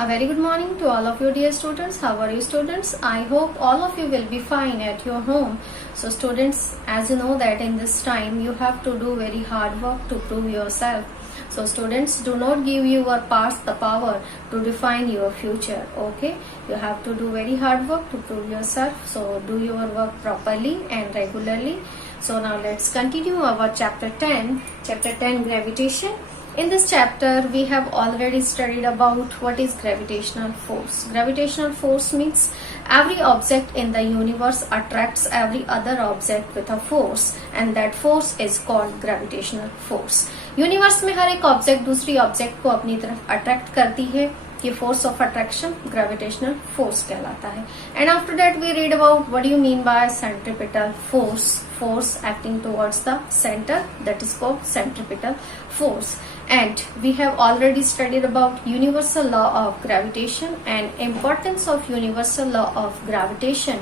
A very good morning to all of you dear students. How are you students? I hope all of you will be fine at your home. So students, as you know that in this time you have to do very hard work to prove yourself. So students, do not give your past the power to define your future. Okay, you have to do very hard work to prove yourself. So do your work properly and regularly. So now let's continue our chapter 10. Chapter 10, gravitation. In this chapter, we have already studied about what is gravitational force. Gravitational force means every object in the universe attracts every other object with a force, and that force is called gravitational force. Universe में हर एक object दूसरी object को अपनी तरफ attract करती है. ये force of attraction gravitational force कहलाता है. And after that we read about what you mean by centripetal force. Force acting towards the center, that is called centripetal force. And we have already studied about universal law of gravitation and importance of universal law of gravitation.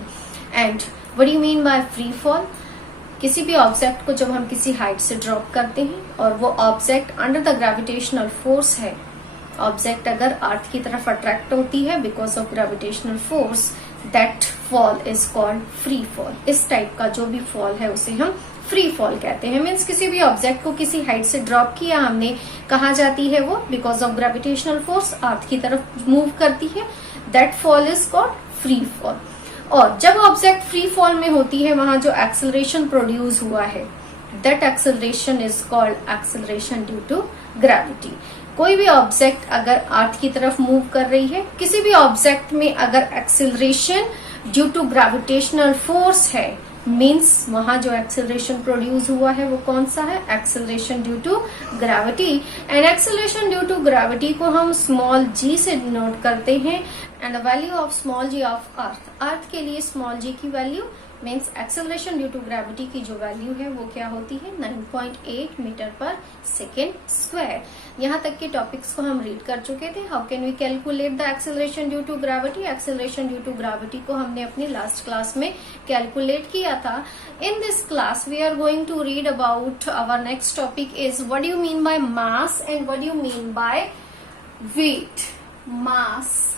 And what do you mean by free fall? किसी भी object को जब हम किसी height से drop करते हैं और वो object under the gravitational force है, ऑब्जेक्ट अगर अर्थ की तरफ अट्रैक्ट होती है because of gravitational force, that fall is called free fall. इस टाइप का जो भी फॉल है उसे हम फ्री फॉल कहते हैं. मीन्स किसी भी ऑब्जेक्ट को किसी हाइट से ड्रॉप किया हमने, कहा जाती है वो बिकॉज ऑफ ग्रेविटेशनल फोर्स अर्थ की तरफ मूव करती है, that fall is called free fall. और जब ऑब्जेक्ट फ्री फॉल में होती है वहां जो एक्सेलरेशन प्रोड्यूस हुआ है, that acceleration is called acceleration due to gravity. कोई भी ऑब्जेक्ट अगर अर्थ की तरफ मूव कर रही है, किसी भी ऑब्जेक्ट में अगर acceleration due to gravitational force है, मीन्स वहां जो एक्सेलरेशन प्रोड्यूस हुआ है वो कौन सा है? Acceleration due to gravity. And acceleration due to gravity को हम स्मॉल जी से डिनोट करते हैं. And the value of small g of earth के लिए स्मॉल जी की value means acceleration due to gravity की जो वैल्यू है वो क्या होती है? 9.8 मीटर पर सेकेंड स्क्वायर. यहाँ तक के टॉपिक्स को हम रीड कर चुके थे. How can we calculate the acceleration due to gravity? Acceleration due to gravity को हमने अपनी लास्ट क्लास में कैलकुलेट किया था. In this class we are going to read about our next topic is what do you mean by mass and what do you mean by weight. Mass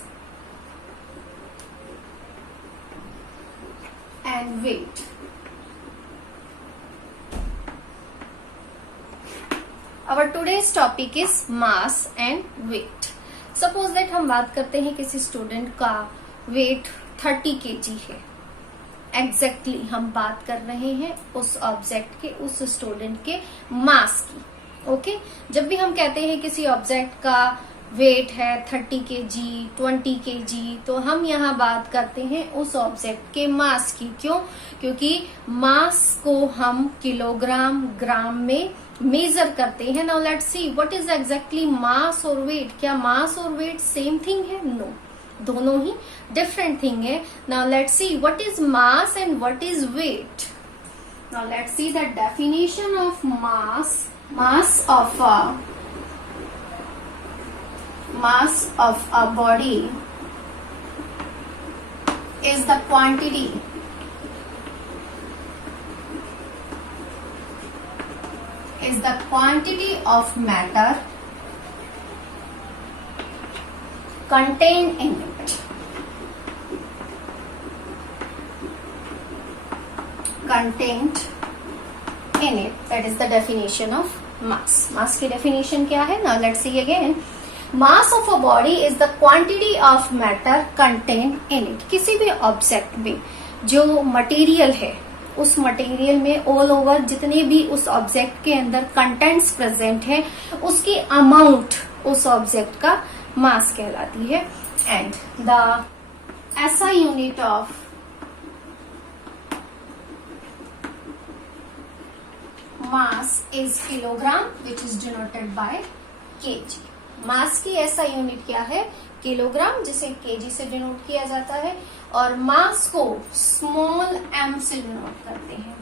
and weight. Our today's topic is mass and weight. Suppose that हम बात करते हैं किसी student का wait 30 kg है. Exactly हम बात कर रहे हैं उस ऑब्जेक्ट के, उस स्टूडेंट के मास की. ओके, जब भी हम कहते हैं किसी ऑब्जेक्ट का वेट है 30 kg, 20 kg, तो हम यहाँ बात करते हैं उस ऑब्जेक्ट के मास की. क्यों? क्योंकि मास को हम किलोग्राम, ग्राम में मेजर करते हैं. Now let's see what is exactly mass और वेट. क्या मास और वेट सेम थिंग है? नो, दोनों ही डिफरेंट थिंग है. Now let's see what is mass and what is weight. Now let's see the definition of mass. Mass of a body is the quantity of matter contained in it. That is the definition of mass. Mass की definition क्या है? Now let's see again. Mass of a body is the quantity of matter contain in it. किसी भी object में जो material है, उस material में ऑल ओवर जितने भी उस ऑब्जेक्ट के अंदर कंटेंट्स प्रेजेंट है, उसकी अमाउंट उस ऑब्जेक्ट का मास कहलाती है. And the SI unit of mass is kilogram which is denoted by KG. Mass की ऐसा यूनिट क्या है? किलोग्राम, जिसे केजी से डिनोट किया जाता है. और मास को स्मॉल एम से डिनोट करते हैं.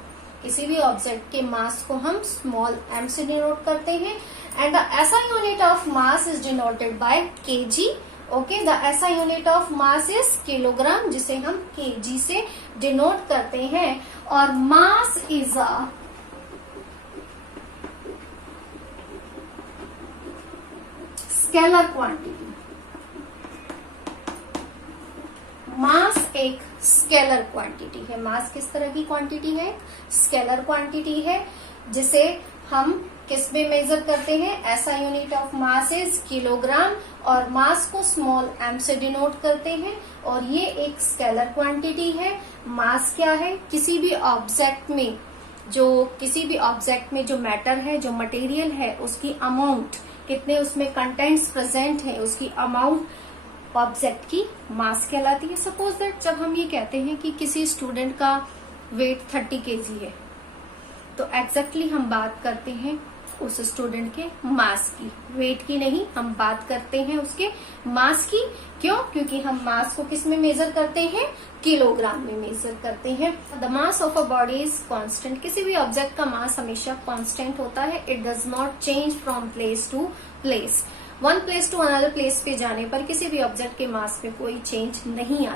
किसी भी ऑब्जेक्ट के मास को हम स्मॉल एम से डिनोट करते हैं. And the SI unit of mass is denoted by KG. Okay, the SI unit of mass is kilogram, जिसे हम केजी से डिनोट करते हैं. और mass is a scalar quantity. एक स्केलर क्वांटिटी है। मास किस तरह की क्वांटिटी है? स्केलर क्वांटिटी है, जिसे हम किस में मेजर करते हैं? ऐसा unit of mass is kilogram, और मास को स्मॉल m से डिनोट करते हैं, और ये एक स्केलर क्वांटिटी है। मास क्या है? किसी भी ऑब्जेक्ट में जो मैटर है, जो मटेरियल है, उसकी अमाउंट, कितने उसमें कंटेंट्स प्रेजेंट है, उसकी अमाउंट ऑब्जेक्ट की मास कहलाती है। सपोज दैट जब हम ये कहते हैं कि किसी स्टूडेंट का वेट 30 kg है, तो एग्जैक्टली हम बात करते हैं उस स्टूडेंट के मास की, वेट की नहीं, हम बात करते हैं उसके मास की। क्यों? क्योंकि हम मास को किस में मेजर करते हैं? किलोग्राम में मेजर करते हैं। The mass of a body is constant. किसी भी ऑब्जेक्ट का मास हमेशा कांस्टेंट होता है। It does not change from place to place. One place to another place पे जाने पर किसी भी ऑब्जेक्ट के मास में कोई चेंज नहीं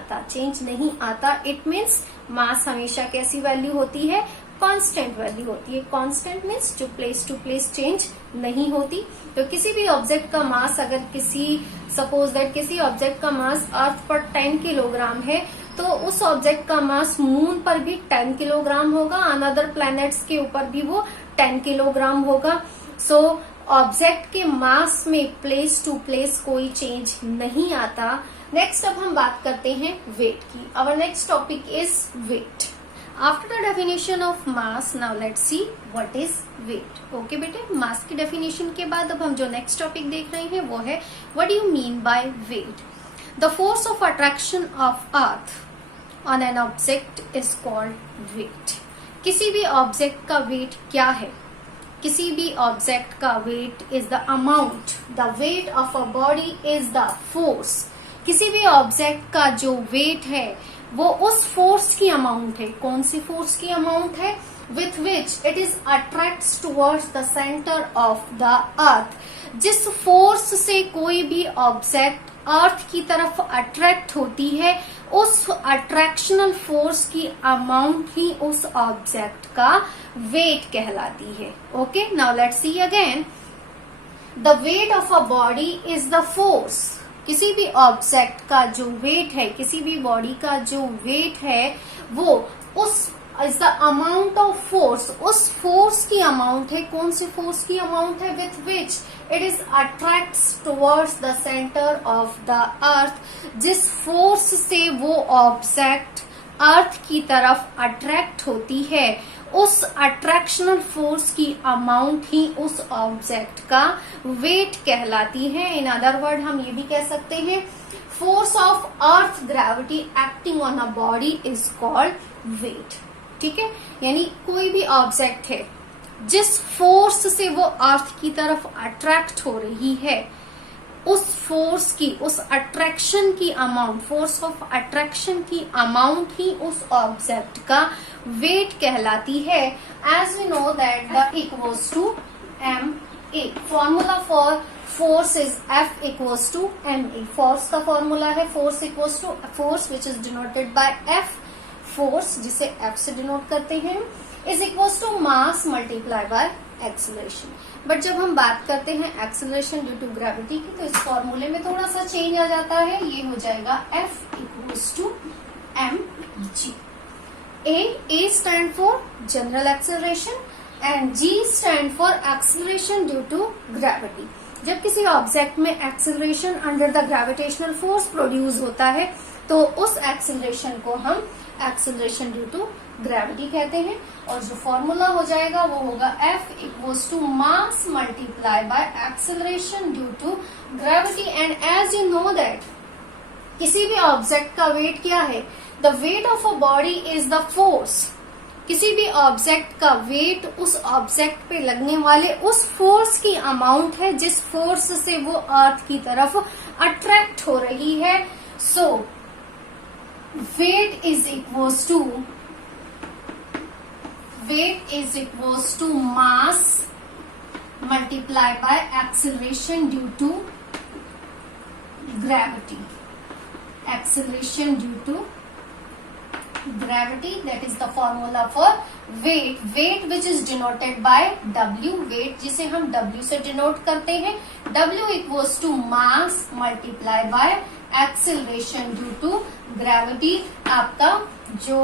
आता। इट मीन्स मास हमेशा कैसी वैल्यू होती है? कांस्टेंट वैल्यू होती है। कांस्टेंट मीन्स जो प्लेस टू प्लेस चेंज नहीं होती। तो किसी भी ऑब्जेक्ट का मास, अगर सपोज दैट किसी ऑब्जेक्ट का मास अर्थ पर 10 किलोग्राम है, तो उस ऑब्जेक्ट का मास मून पर भी 10 किलोग्राम होगा, अनदर प्लैनेट्स के ऊपर भी वो 10 किलोग्राम होगा। सो ऑब्जेक्ट के मास में प्लेस टू प्लेस कोई चेंज नहीं आता। नेक्स्ट अब हम बात करते हैं वेट की। Our next topic is weight. After the definition of mass, now let's see what is weight. Okay बेटे, मास की डेफिनेशन के बाद अब हम जो नेक्स्ट टॉपिक देख रहे हैं वो है what do you mean by weight. The force of attraction of earth on an object is called weight. किसी भी ऑब्जेक्ट का वेट क्या है? किसी भी ऑब्जेक्ट का weight is the amount, the weight of a body is the force. किसी भी ऑब्जेक्ट का जो वेट है वो उस फोर्स की अमाउंट है। कौन सी फोर्स की अमाउंट है? With which it is attracts towards the centre of the earth. जिस फोर्स से कोई भी ऑब्जेक्ट अर्थ की तरफ अट्रैक्ट होती है, उस अट्रैक्शनल फोर्स की अमाउंट ही उस ऑब्जेक्ट का वेट कहलाती है। Okay, now let's see again. The weight of a body is the force. किसी भी ऑब्जेक्ट का जो वेट है, किसी भी बॉडी का जो वेट है, वो उस is the amount of force, उस फोर्स की अमाउंट है। कौन सी फोर्स की अमाउंट है? With which it is attracts towards the centre of the earth. जिस फोर्स से वो ऑब्जेक्ट अर्थ की तरफ अट्रैक्ट होती है, उस अट्रैक्शनल फोर्स की अमाउंट ही उस ऑब्जेक्ट का वेट कहलाती है। इन अदर वर्ड हम ये भी कह सकते हैं, force of earth gravity acting on a body is called weight. ठीक है, यानी कोई भी ऑब्जेक्ट है, जिस फोर्स से वो अर्थ की तरफ अट्रैक्ट हो रही है, उस फोर्स की, उस अट्रैक्शन की अमाउंट, फोर्स ऑफ अट्रैक्शन की अमाउंट ही उस ऑब्जेक्ट का वेट कहलाती है। As we know that the equals to ma। Formula for force is F equals to ma। Force का फॉर्मूला है force equals to force which is denoted by F, force जिसे F से denote करते हैं, is equals to mass multiply by acceleration. But जब हम बात करते हैं एक्सेलरेशन ड्यू टू ग्रेविटी की, तो इस फॉर्मूले में थोड़ा सा चेंज आ जाता है। ये हो जाएगा F equals to mg। A stand for general acceleration and G stand for acceleration due to gravity. जब किसी ऑब्जेक्ट में acceleration under the gravitational force produce होता है, तो उस एक्सेलरेशन को हम एक्सेलरेशन ड्यू टू ग्रेविटी कहते हैं। और जो फॉर्मूला हो जाएगा वो होगा F equals to mass multiply by acceleration due to gravity. And as you know that किसी भी ऑब्जेक्ट का वेट क्या है? The weight of a body is the force. किसी भी ऑब्जेक्ट का वेट उस ऑब्जेक्ट पे लगने वाले उस फोर्स की अमाउंट है, जिस फोर्स से वो अर्थ की तरफ अट्रैक्ट हो रही है। सो weight is equals to mass multiplied by acceleration due to gravity. Acceleration due to gravity, that is the formula for weight. Weight which is denoted by W. weight जिसे हम W से डिनोट करते हैं। W equals to mass multiplied by acceleration due to gravity. आपका जो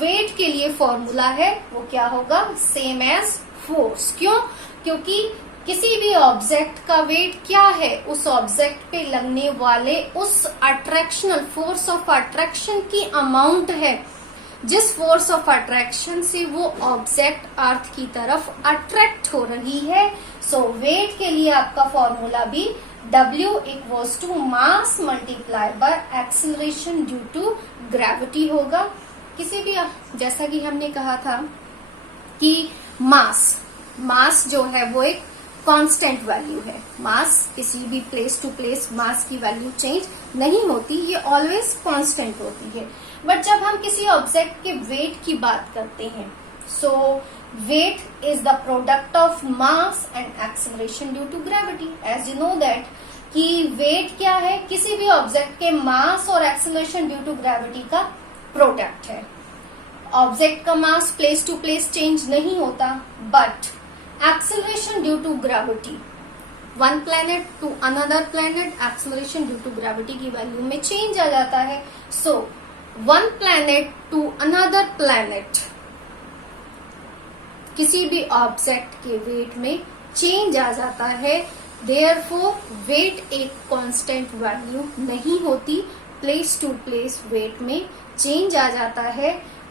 wait के लिए formula है वो क्या होगा, सेम एज फोर्स। क्यों? क्योंकि किसी भी ऑब्जेक्ट का वेट क्या है, उस ऑब्जेक्ट पे लगने वाले उस अट्रैक्शनल फोर्स ऑफ अट्रैक्शन की अमाउंट है, जिस फोर्स ऑफ अट्रैक्शन से वो ऑब्जेक्ट अर्थ की तरफ अट्रैक्ट हो रही है। सो वेट के लिए आपका फॉर्मूला भी W equals to mass multiply by acceleration due to gravity होगा। किसी भी, जैसा कि हमने कहा था कि मास जो है वो एक कांस्टेंट वैल्यू है। मास किसी भी प्लेस टू प्लेस मास की वैल्यू चेंज नहीं होती, ये ऑलवेज कांस्टेंट होती है। बट जब हम किसी ऑब्जेक्ट के वेट की बात करते हैं, so weight is the product of mass and acceleration due to gravity. As you know that कि वेट क्या है, किसी भी ऑब्जेक्ट के मास और एक्सेलरेशन ड्यू टू ग्रेविटी का प्रोडक्ट है। ऑब्जेक्ट का mass place to place change नहीं होता, but acceleration due to gravity, one planet to another planet, acceleration due to gravity की वैल्यू में चेंज आ जाता है। So one planet to another planet, किसी भी ऑब्जेक्ट के वेट में चेंज आ जाता है। देयरफॉर वेट एक कांस्टेंट वैल्यू नहीं होती, प्लेस टू प्लेस वेट में चेंज आ जाता है।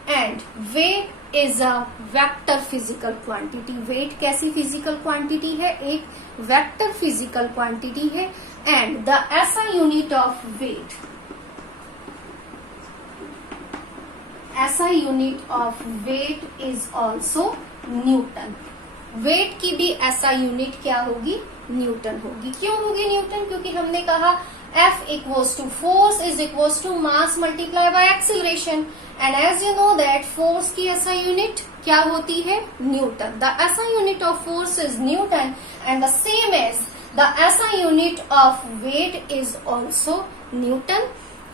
And weight is a vector physical quantity. Weight कैसी फिजिकल क्वांटिटी है, एक वेक्टर फिजिकल क्वांटिटी है। And the SI unit of weight, SI unit of weight is also newton. Weight की भी SI यूनिट क्या होगी, न्यूटन होगी। क्यों होगी न्यूटन? क्योंकि हमने कहा F equals to force is equals to mass multiply by acceleration. And as you know that force की SI यूनिट क्या होती है, newton. The SI unit of force is newton and the same as the SI unit of weight is also newton.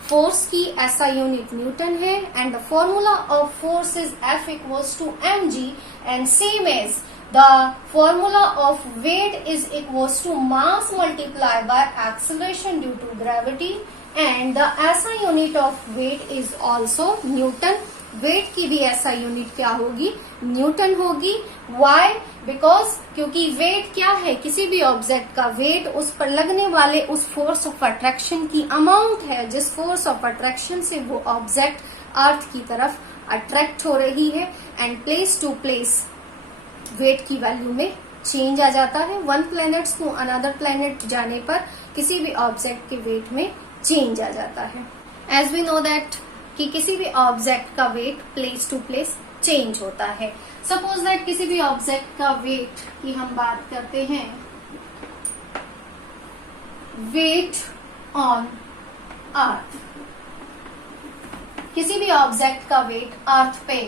Force की SI unit newton है and the formula of force is F equals to mg and same as the formula of weight is equals to mass multiplied by acceleration due to gravity and the SI unit of weight is also Newton। weight की भी SI unit क्या होगी, Newton होगी। why? because क्योंकि weight क्या है, किसी भी ऑब्जेक्ट का weight उस पर लगने वाले उस फोर्स ऑफ अट्रैक्शन की अमाउंट है, जिस फोर्स ऑफ अट्रैक्शन से वो ऑब्जेक्ट अर्थ की तरफ अट्रैक्ट हो रही है। And place to place weight की वैल्यू में चेंज आ जाता है। One planet to another planet जाने पर किसी भी ऑब्जेक्ट के वेट में चेंज आ जाता है। एज वी नो दैट कि किसी भी ऑब्जेक्ट का weight place to place change होता है। सपोज दैट किसी भी ऑब्जेक्ट का वेट की हम बात करते हैं, वेट ऑन अर्थ। किसी भी ऑब्जेक्ट का वेट अर्थ पे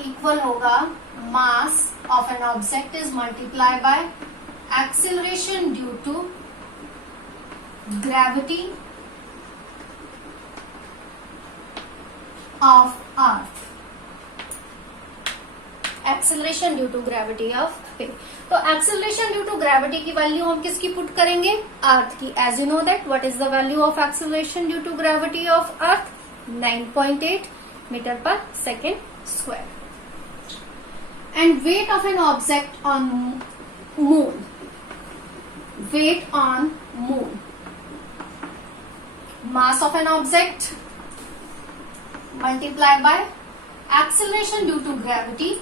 इक्वल होगा mass of an object is multiplied by acceleration due to gravity of earth। acceleration due to gravity of earth। तो acceleration due to gravity की वैल्यू हम किसकी पुट करेंगे, अर्थ की। as you know that what is the value of acceleration due to gravity of earth, 9.8 metre पर second square. and weight of an object on moon, weight on moon, mass of an object multiplied by acceleration due to gravity,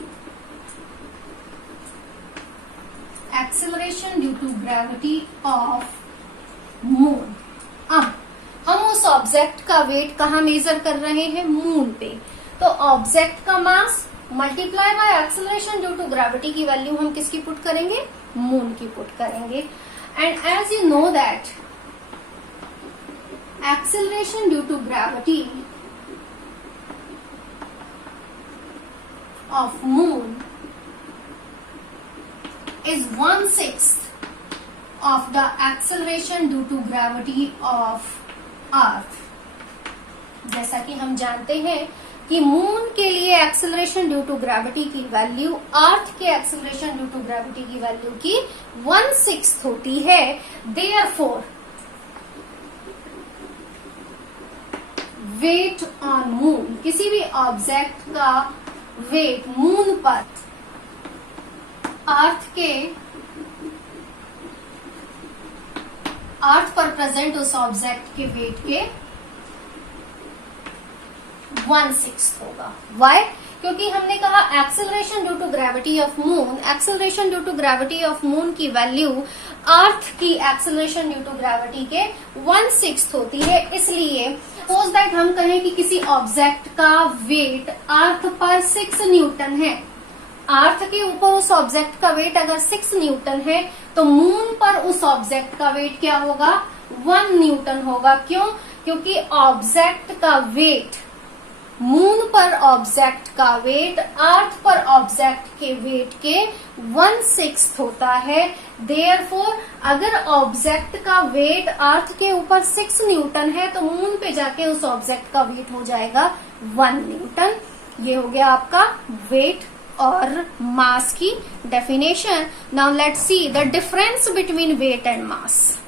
acceleration due to gravity of moon। अब हम उस object का wait कहाँ major कर रहे हैं, moon पे। तो ऑब्जेक्ट का mass multiply by acceleration due to gravity की वैल्यू हम किसकी पुट करेंगे, मून की पुट करेंगे। And as you know that acceleration due to gravity of moon is 1/6 of the acceleration due to gravity of earth. जैसा कि हम जानते हैं कि मून के लिए एक्सेलरेशन ड्यू टू ग्रेविटी की वैल्यू अर्थ के एक्सेलरेशन ड्यू टू ग्रेविटी की वैल्यू की 1/6 होती है। देयरफॉर वेट ऑन मून, किसी भी ऑब्जेक्ट का वेट मून पर अर्थ पर प्रेजेंट उस ऑब्जेक्ट के वेट के 1/6 होगा। वाई? क्योंकि हमने कहा acceleration due to gravity of moon, acceleration due to gravity of moon की वैल्यू अर्थ की एक्सेलरेशन ड्यू टू ग्रेविटी के 1/6 होती है। इसलिए सपोज दैट हम कहें कि किसी ऑब्जेक्ट का वेट अर्थ पर 6 न्यूटन है, अर्थ के ऊपर उस ऑब्जेक्ट का वेट अगर 6 न्यूटन है तो मून पर उस ऑब्जेक्ट का वेट क्या होगा? 1 न्यूटन होगा। क्यों? क्योंकि ऑब्जेक्ट का वेट, मून पर ऑब्जेक्ट का वेट अर्थ पर ऑब्जेक्ट के वेट के 1/6 होता है। देयरफॉर अगर ऑब्जेक्ट का वेट अर्थ के ऊपर 6 न्यूटन है तो मून पे जाके उस ऑब्जेक्ट का वेट हो जाएगा 1 न्यूटन। ये हो गया आपका वेट और मास की definition. Now let's see the difference between weight and mass.